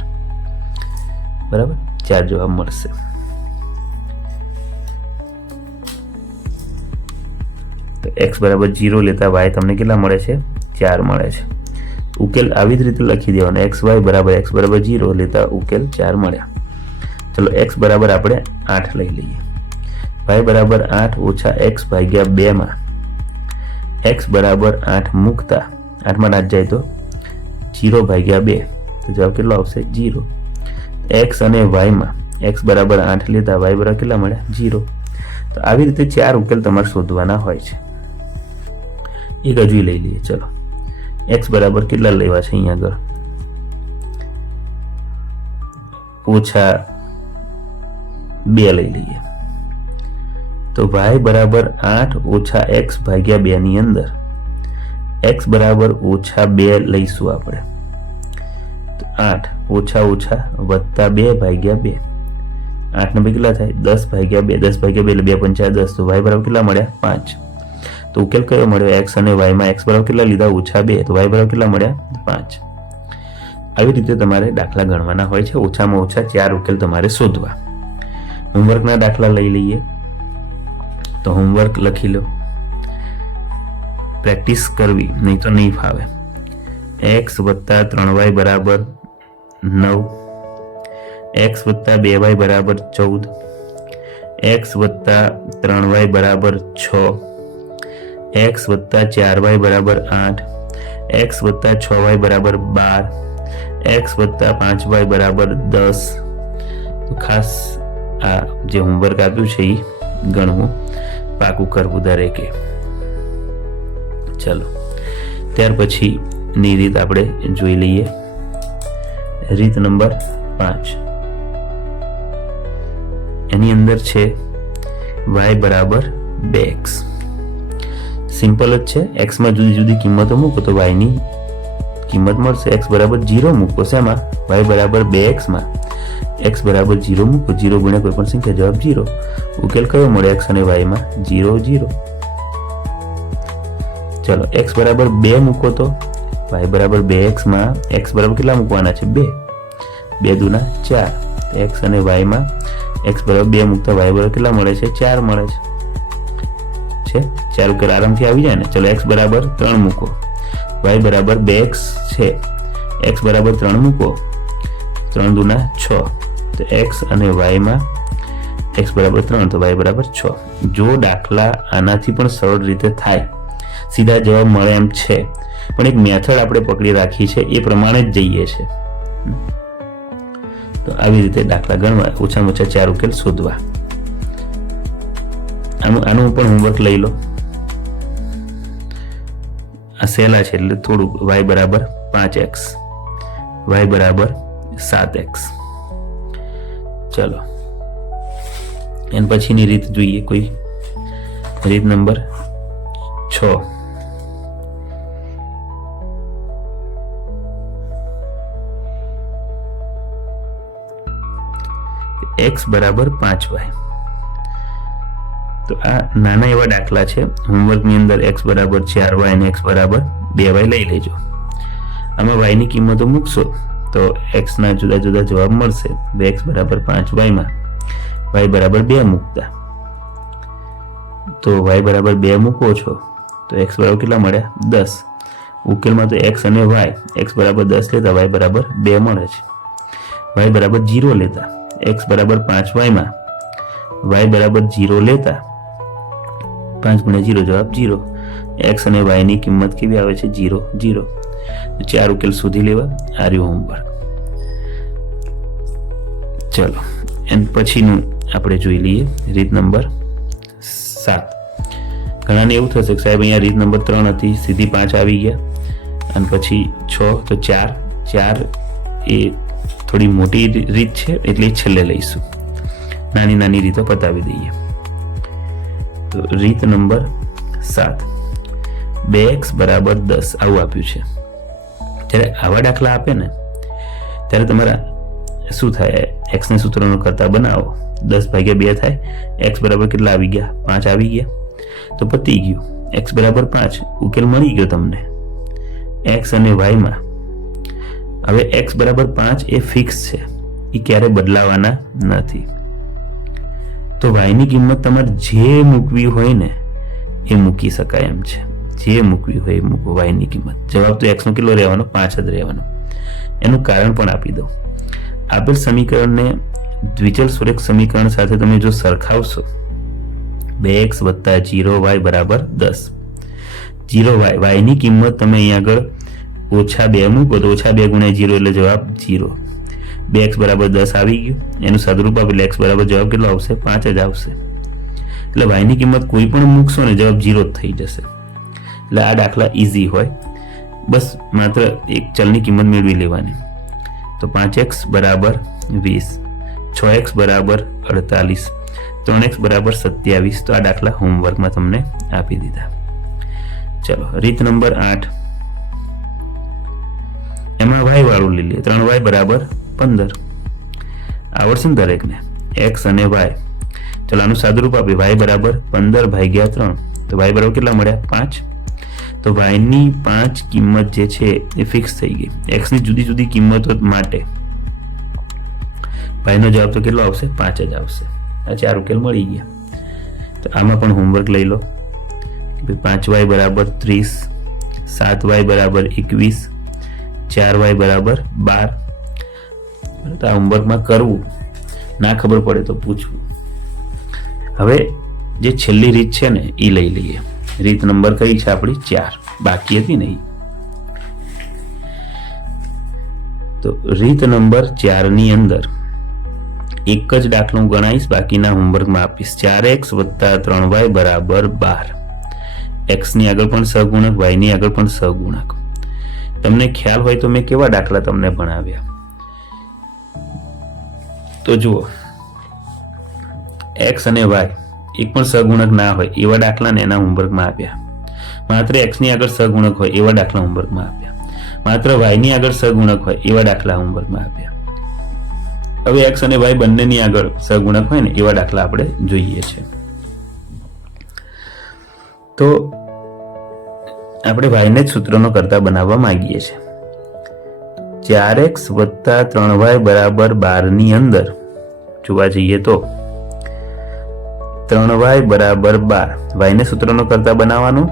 બરાબર, 4 જવાબ મળશે. તો x બરાબર 0 લેતા y તમને કેટલા મળે છે? 4 મળે છે. ઉકેલ આવી જ રીતે લખી દેવાનો, x બરાબર 0 લેતા ઉકેલ 4 મળ્યા. ચલો x બરાબર આપણે 8 લઈ લઈએ. y બરાબર 8 ઓછા x ભાગ્યા 2 માં x બરાબર 8 મૂકતા 8 માં 8 જાય તો 0 ભાગ્યા 2, તો જવાબ કેટલો આવશે? 0. x અને y માં x બરાબર 8 લેતા y બરાબર કેટલા મળ્યા? 0. તો આવી રીતે 4 ઉકેલ તમારે શોધવાના હોય છે. એક હજુ લઈ લઈએ. ચલો x બરાબર કેટલા લેવા છે? અહીંયા આગળ ઓછા 2 લઈ લઈએ. તો y બરાબર 8 ઓછા x ભાગ્યા 2 ની અંદર x બરાબર ઓછા 2 લઈશું આપણે. તો 8 ઓછા ઓછા વત્તા 2 ભાગ્યા 2, 8 ને 2 કેટલા થાય? 10 ભાગ્યા 2, 10 ભાગ્યા 2 એટલે 2 પંચા 10. તો y બરાબર કેટલા મળ્યા? 5. તો ઉકેલ કયો મળ્યો? x અને y માં x બરાબર કેટલા લીધા? ઓછા 2, તો y બરાબર કેટલા મળ્યા? 5. આવી રીતે તમારે દાખલા ગણવાના હોય છે. ઓછામાં ઓછા 4 ઉકેલ તમારે શોધવા. હોમવર્કના દાખલા લઈ લઈએ. તો હોમવર્ક લખી લો, પ્રેક્ટિસ કરવી, નહીં તો નહીં ફાવે. x વત્તા 3y બરાબર 9, x વત્તા 2y બરાબર 14, x વત્તા 3y બરાબર 6, x વત્તા 4y બરાબર 8, x વત્તા 6y બરાબર 12, x વત્તા 5y બરાબર 10. તો ખાસ આ જે હોમવર્ક આપ્યું છે એ ગણવું, પાકું કરવું દરેકે. ચલો ત્યાર પછી ની રીત આપણે જોઈ લઈએ. રીત નંબર 5. એની અંદર છે y બરાબર 2x. સિમ્પલ જ છે. x માં જુદી જુદી કિંમતો મૂકો તો y ની કિંમત મળશે. x બરાબર 0 મૂકો શેમાં? y બરાબર 2x માં. x બરાબર 0 મૂકો, 0 ગુણ્યા કોઈ પણ સંખ્યા, જવાબ 0. ઉકેલ કયો મળે? x અને y માં 0 0. ચલો x બરાબર 2 મૂકો તો y બરાબર 2x માં x બરાબર કેટલા મૂકવાના છે? 2. 2 દુના 4. x અને y માં x બરાબર 2 મૂકતા y બરાબર કેટલા મળે છે? 4 મળે છે. 4 ઉકેલ આરામથી આવી જાય ને. ચલો x બરાબર 3 મૂકો, y બરાબર 2x છે. x બરાબર 3 મૂકો, 3 દુના 6. તો x અને y માં x બરાબર 3 તો y બરાબર 6. જો દાખલા આનાથી પણ સરળ રીતે થાય, સીધા જવાબ મળે એમ છે, પણ એક મેથડ આપણે પકડી રાખી છે, એ પ્રમાણે જ જઈએ છે. તો આવી રીતે દાખલા ગણવા, ઓછામાં ઓછા 4 ઉકેલ શોધવા. આનું પણ હોમવર્ક લઈ લો. આ સહેલા છે એટલે થોડુંક. y બરાબર 5x, y બરાબર 7x. ચલો એન પછીની રીત જોઈએ. કોઈ રીત નંબર 6. x બરાબર 5y. તો આ નાના એવા દાખલા છે. હોમવર્કની અંદર x બરાબર 4y અને x બરાબર 2y લઈ લેજો. આમાં y ની કિંમતો મૂકશો તો x ના જુદા જુદા જવાબ મળશે. 2x બરાબર 5y માં y બરાબર 2 મૂકતા તો y બરાબર 2 મૂકો છો તો x બરાબર કેટલા મળ્યા? 10. ઉકેલમાં તો x અને y, x બરાબર 10 લેતા y બરાબર 2 મળે છે. y બરાબર 0 લેતા x બરાબર 5y માં y બરાબર 0 લેતા 5 ગુણ્યા 0 જવાબ 0. x અને y ની કિંમત કેવી આવે છે? 0 0. તો 4 ઉકેલ શોધી લેવા. આ રહ્યું હોમવર્ક. ચલો એન પછીનું આપણે જોઈ લઈએ. રીત નંબર 7. ઘણાને એવું થશે કે સાહેબ અહીંયા રીત નંબર 3 હતી, સીધી 5 આવી ગયા, અને પછી 6 તો 4 એ થોડી મોટી રીત છે એટલે છેલ્લે લઈશું. નાની નાની રીતો પતાવી દઈએ. તો રીત નંબર 7, 2x બરાબર 10 આવું આપ્યું છે. જ્યારે આવા દાખલા આપે ને ત્યારે તમારા શું થાય? x ને સૂત્રનો કરતા બનાવો, 10 ભાગ્યા 2 થાય. x બરાબર કેટલા આવી ગયા? 5 આવી ગયા. તો પતી ગયું. x બરાબર 5 ઉકેલ મળી ગયો તમને. x અને y માં હવે x બરાબર 5 એ ફિક્સ છે, એ ક્યારે બદલાવાના નથી. તો y ની કિંમત તમારે જે મૂકવી હોય ને એ મૂકી શકાય એમ છે. જે મૂકવી હોય એ મૂકો y ની કિંમત. જવાબ તો x નો કેટલો રહેવાનો? 5 જ રહેવાનો. એનું કારણ પણ આપી દઉં. આપેલ સમીકરણને દ્વિચલ સુરેખ સમીકરણ સાથે તમે જો સરખાવશો, 2x વત્તા 0y બરાબર 10. 0y, y ની કિંમત તમે અહીંયા આગળ -2 મૂકો તો -2 ગુણ્યા 0 એટલે જવાબ 0. 2x બરાબર 10 આવી ગયું. એનું સાદુરૂપ આપે એટલે x બરાબર જવાબ કેટલો આવશે? 5 જ આવશે. એટલે y ની કિંમત કોઈ પણ મૂકશો ને જવાબ 0 જ થઈ જશે. એટલે આ દાખલા ઈઝી હોય. બસ માત્ર એક ચલની કિંમત મેળવી લેવાની. તો 5x બરાબર 20, 6x બરાબર 48, 3x બરાબર 27. તો આ દાખલા હોમવર્કમાં તમને આપી દીધા. ચલો રીત નંબર 8. એમાં y વાળું લઈ લઈએ. 3y બરાબર 15 આવડશે ને દરેકને? x અને y. ચલો આનું સાદુરૂપ આપે. y બરાબર 15 ભાગ્યા 3 તો y બરાબર કેટલા મળ્યા? 5. તો y ની 5 કિંમત જે છે એ ફિક્સ થઈ ગઈ. x ની જુદી જુદી કિંમતો માટે y નો જવાબ તો કેટલો આવશે? 5 જ આવશે. આ 4 ઉકેલ મળી ગયા. તો આમાં પણ હોમવર્ક લઈ લો. 5y બરાબર 30, 7y બરાબર 21, 4y બરાબર 12. તો આ હોમવર્કમાં કરવું, ના ખબર પડે તો પૂછવું. હવે જે છેલ્લી રીત છે ને એ લઈ લઈએ. રીત નંબર કઈ છે આપણી? 4. બાકી હતી ને. તો રીત નંબર 4 ની અંદર એક જ દાખલો હું ગણાવીશ, બાકીના હોમવર્કમાં આપીશ. 4x વત્તા 3y બરાબર 12. x ની આગળ પણ સહગુણક, y ની આગળ પણ સહગુણક. તમને ખ્યાલ હોય તો મેં કેવા દાખલા તમને ભણાવ્યા. તો જુઓ, એક્સ અને વાય એક પણ સહગુણક ના હોય એવા દાખલાને એના હોમવર્કમાં આપ્યા. માત્ર એક્સ ની આગળ સહગુણક હોય એવા દાખલા હોમવર્કમાં આપ્યા. માત્ર વાય ની આગળ સહગુણક હોય એવા દાખલા હોમવર્કમાં આપ્યા. હવે એક્સ અને વાય બંનેની આગળ સહગુણક હોય ને એવા દાખલા આપણે જોઈએ છે. તો આપણે વાયને જ સૂત્રનો કરતા બનાવવા માંગીએ છીએ. 4x + 3y = 12 ની અંદર જોવા જઈએ તો 3y = 12 વાયને સૂત્રનો કરતા બનાવવાનું.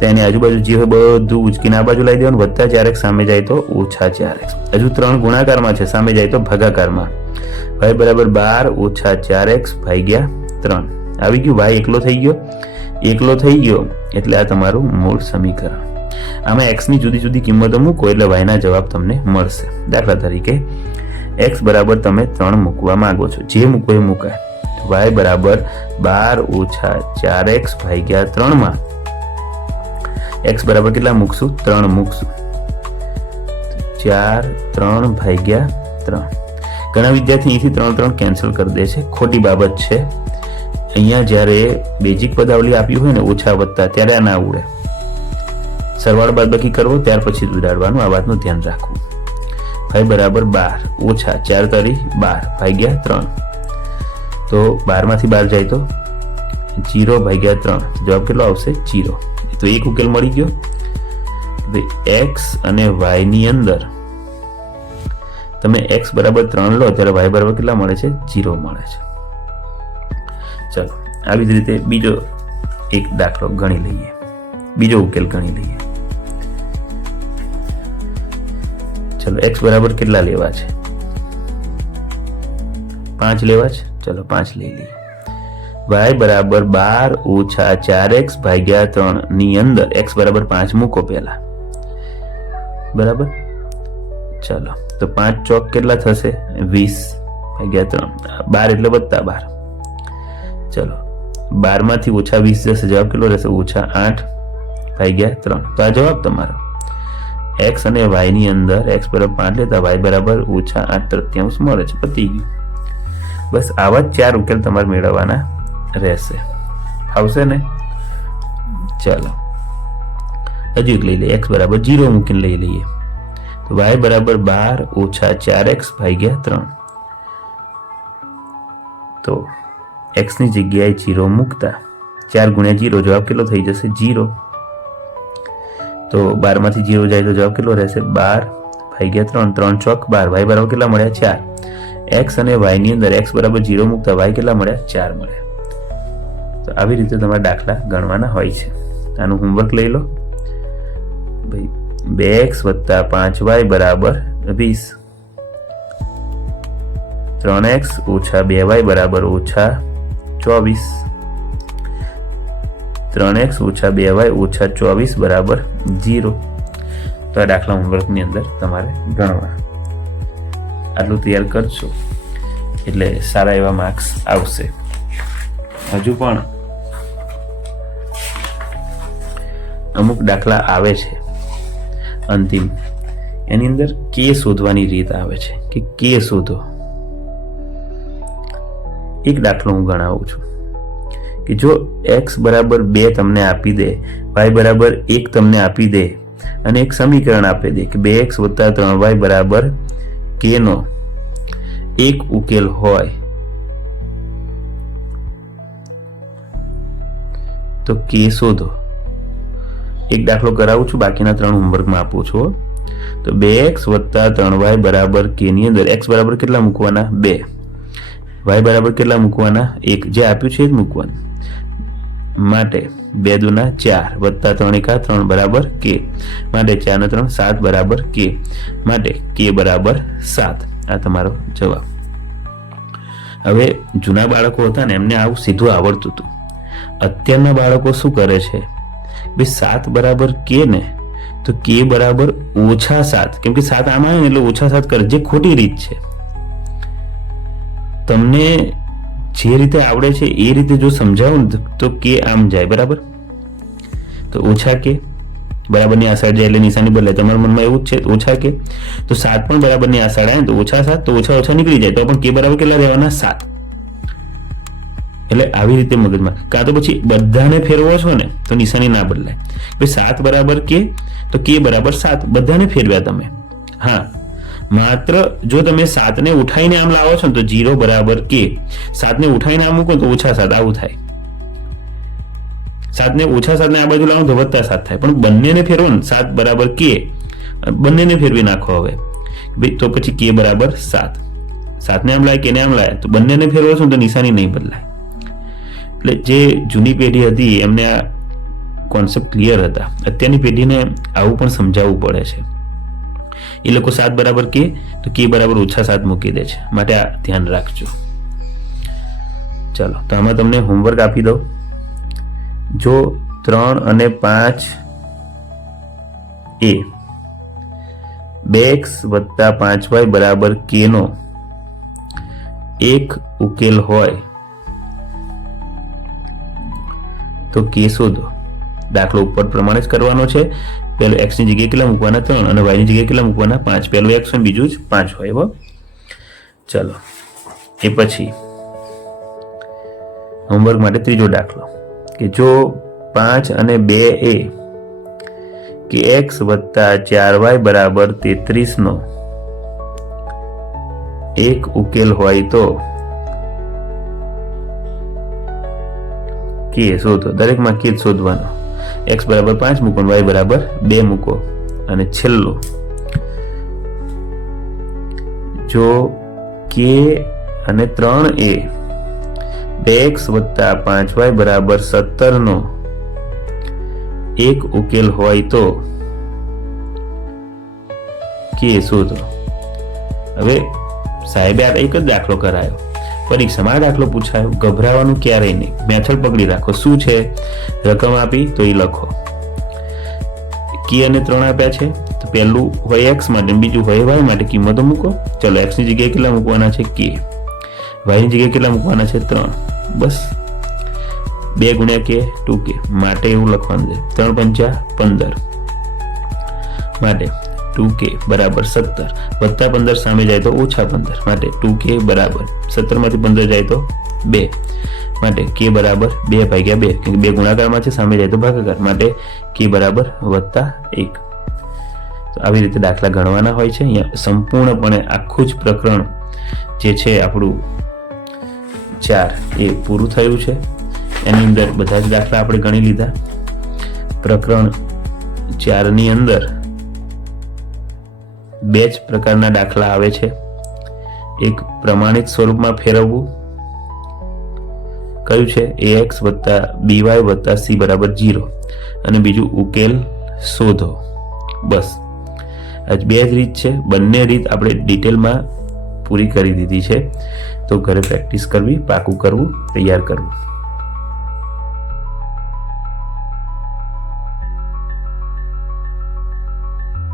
તેની આજુબાજુ જે હોય બધું ઉચકીને આ બાજુ લાવી દેવાનું. વત્તા 4x સામે જાય તો ઓછા 4x. હજુ 3 ગુણાકારમાં છે, સામે જાય તો ભાગાકારમાં. y = 12 ઓછા 4x ભાગ્યા 3 આવી ગયું. y એકલો થઈ ગયો એટલે આ તમારું મૂળ સમીકરણ. આમાં x ની જુદી જુદી કિંમતો મૂકો એટલે y ના જવાબ તમને મળશે. દાખલા તરીકે x બરાબર તમે 3 મૂકવા માંગો છો, જે મૂકો એ મુકાય. y બરાબર 12 ઓછા 4x ભાગ્યા 3 માં x બરાબર કેટલા મૂકશું? 3 મૂકશું. 4 3 ભાગ્યા 3. ઘણા વિદ્યાર્થી અહીંથી 3 કેન્સલ કરી દે છે, ખોટી બાબત છે. અહીંયા જ્યારે બેઝિક પદાવલી આપ્યું હોય ને ઓછા વત્તા ત્યારે આ ના ઉડે. સરવાળો બાદબાકી કરવો ત્યાર પછી જ ઉડાડવાનું, આ વાતનું ધ્યાન રાખવું. y બરાબર 12 ઓછા 4 તરી 12 ભાગ્યા 3. તો 12 માંથી 12 જાય તો 0 ભાગ્યા 3. જવાબ કેટલો આવશે? 0. તો એક ઉકેલ મળી ગયો. x અને y ની અંદર તમે x બરાબર 3 લો ત્યારે y બરાબર કેટલા મળે છે? 0 મળે છે. ચલો આવી જ રીતે બીજો એક દાખલો ગણી લઈએ, બીજો ઉકેલ ગણી લઈએ. ચલો x બરાબર કેટલા લેવા છે? 5 લેવા છે. ચલો 5 લઈ લઈએ. y બરાબર 12 ઓછા 4x ભાગ્યા 3 ની અંદર x બરાબર 5 મૂકો પહેલા. બરાબર. ચલો તો 5 ચોક કેટલા થશે? 20 ભાગ્યા 3. 12 એટલે વત્તા 12. ચલો 12 માંથી ઓછા 20 જશે, જવાબ કેટલો રહેશે? ઓછા 8 ભાગ્યા 3. તો આ જવાબ તમારો. x અને y ની અંદર x બરાબર 5 લેતા y બરાબર ઓછા 8/3 મળે છે. પતી ગયું. બસ આવા જ 4 ઉકેલ તમારે મેળવવાના રહેશે. આવશે ને? ચાલો હજુ એક લઈ લઈએ. x બરાબર 0 મૂકીને લઈ લઈએ તો y બરાબર 12 ઓછા 4x ભાગ્યા 3. તો x ની જગ્યાએ 0 મૂકતા 4 ગુણ્યા 0 જવાબ કેટલો થઈ જશે? 0. તો 12 માંથી 0 જાય તો જવાબ કેટલો રહેશે? 12 ભાગ્યા 3. 3 ચોક 12. y બરાબર કેટલા મળ્યા? 4. x અને y ની અંદર x બરાબર 0 મૂકતા y કેટલા મળ્યા? 4 મળ્યા. તો આવી રીતે તમારા દાખલા ગણવાના હોય છે. આનું હોમવર્ક લઈ લો ભાઈ. 2x + 5y બરાબર 20. 3x ઓછા 2y બરાબર ઓછા 24. 3x ઓછા 2y ઓછા 24 બરાબર 0. તો આ દાખલા હોમવર્કની અંદર તમારે ગણવા. આટલું તૈયાર કરશો એટલે સારા એવા માર્ક્સ આવશે. હજુ પણ અમુક દાખલા આવે છે અંતિમ, એની અંદર કે શોધવાની રીત આવે છે કે કે શોધો. એક દાખલો હું ગણાવું છું કે જો x બરાબર 2 તમને આપી દે, y બરાબર 1 તમને આપી દે અને એક સમીકરણ આપી દે કે 2x + 3y બરાબર k નો એક ઉકેલ હોય તો કે શોધો. એક દાખલો કરાવું છું, બાકીના 3 હોમવર્કમાં આપું છું. તો 2x + 3y બરાબર k ની અંદર x બરાબર કેટલા મૂકવાના? 2. y બરાબર કેટલા મૂકવાના? 1. જે આપ્યું છે એ જ મૂકવાનું. માટે 2 દુના 4 વત્તા 3 એકા 3 બરાબર k. માટે 4 ને 3 7 બરાબર k. માટે k બરાબર 7. આ તમારો જવાબ. હવે જૂના બાળકો હતા ને એમને આવું સીધું આવડતું હતું. અત્યારના બાળકો શું કરે છે? ભાઈ 7 બરાબર k ને તો k બરાબર ઓછા 7, કેમ કે 7 આમાં આવે એટલે ઓછા 7 કરે, જે ખોટી રીત છે. તમને જે રીતે આવડે છે એ રીતે જો સમજાવું તો k આમ જાય. બરાબર. તો ઓછા k બરાબરની આ સાઈડ જાય એટલે નિશાની બદલાય. તમારા મનમાં એવું જ છે ઓછા k. તો 7 પણ બરાબરની આ સાઈડ આવે તો ઓછા 7, તો ઓછા ઓછા નીકળી જાય તો પણ k બરાબર કેટલા રહેવાના? 7. એટલે આવી રીતે મગજમાં, કાં તો પછી બધાને ફેરવો છો ને તો નિશાની ના બદલાય. ભાઈ 7 બરાબર કે, તો કે બરાબર 7 બધાને ફેરવ્યા તમે. હા, માત્ર જો તમે 7 ને ઉઠાઈને આમ લાવો છો ને તો 0 બરાબર કે, 7 ને ઉઠાઈને આમ મૂકો તો ઓછા 7 આવું થાય. 7 ને ઓછા 7 ને આ બાજુ લાવો તો વત્તા 7 થાય. પણ બંનેને ફેરવો ને 7 બરાબર કે, બંનેને ફેરવી નાખો. હવે ભાઈ તો પછી કે બરાબર 7, 7 ને આમ લાય કે ને આમ લાય તો બંનેને ફેરવો છો તો નિશાની નહીં બદલાય. એટલે જે જૂની પેઢી હતી એમને આ કોન્સેપ્ટ ક્લિયર હતા. અત્યારની પેઢીને આવું પણ સમજાવવું પડે છે. એ લોકો 7 બરાબર કે તો કે બરાબર ઓછા 7 મૂકી દે છે. માટે આ ધ્યાન રાખજો. ચાલો, તો આમાં તમને હોમવર્ક આપી દઉં. જો 3 અને 5 એ 2x વત્તા 5y બરાબર k નો એક ઉકેલ હોય તો કે શોધો. દાખલો ઉપર પ્રમાણે જ કરવાનો છે. પહેલું x ની જગ્યાએ કેટલા મૂકવાના 3 અને y ની જગ્યાએ કેટલા મૂકવાના 5. પહેલું x અને બીજું જ 5 હોય. ચલો, એ પછી હોમવર્ક માટે ત્રીજો દાખલો કે જો 5 અને 2 એ કે x વત્તા 4y બરાબર 33 નો એક ઉકેલ હોય તો કે શોધો. દરેકમાં કે શોધવાનો. x બરાબર 5 મૂકો, y બરાબર 2 મૂકો. અને છેલ્લું, જો k અને 3 એ 2x વત્તા 5y બરાબર 17 નો એક ઉકેલ હોય તો કે શોધો. હવે સાહેબે આ એક જ દાખલો કરાયો, પરીક્ષામાં દાખલો પૂછાયો. ગભરાવાનું ક્યારેય નહીં, મેથડ પકડી રાખો. શું છે? રકમ આપી તો એ લખો. કે અને 3 આપ્યા છે તો પહેલું હોય x માટે, બીજું હોય y માટે. કિંમતો મૂકો. ચલો, x ની જગ્યાએ કેટલા મૂકવાના છે કે, y ની જગ્યાએ કેટલા મૂકવાના છે 3. બસ 2 ગુણ્યા કે 2k માટે એવું લખવાનું છે. 3 પંચા 15 માટે 2k બરાબર 17 વત્તા 15 સામે જાય તો ઓછા 15 માટે 2k બરાબર 17 માંથી 15 જાય તો 2 માટે k બરાબર 2 ભાગ્યા 2, કેમ કે 2 ગુણાકારમાં છે, સામે જાય તો ભાગાકાર માટે k બરાબર વત્તા 1. તો આવી રીતે દાખલા ગણવાના હોય છે. અહીંયા સંપૂર્ણપણે આખું જ પ્રકરણ જે છે આપણું 4 એ પૂરું થયું છે. એની અંદર બધા જ દાખલા આપણે ગણી લીધા. પ્રકરણ 4 ની અંદર 2 જ પ્રકારના દાખલા આવે છે. એક પ્રમાણિત સ્વરૂપમાં ફેરવવું, કયું છે? ax વત્તા by વત્તા c બરાબર 0. અને બીજું ઉકેલ શોધો. બસ આજ 2 જ રીત છે. બંને રીત આપણે ડિટેલમાં પૂરી કરી દીધી છે. તો ઘરે પ્રેક્ટિસ કરવી, પાકું કરવું, તૈયાર કરવું.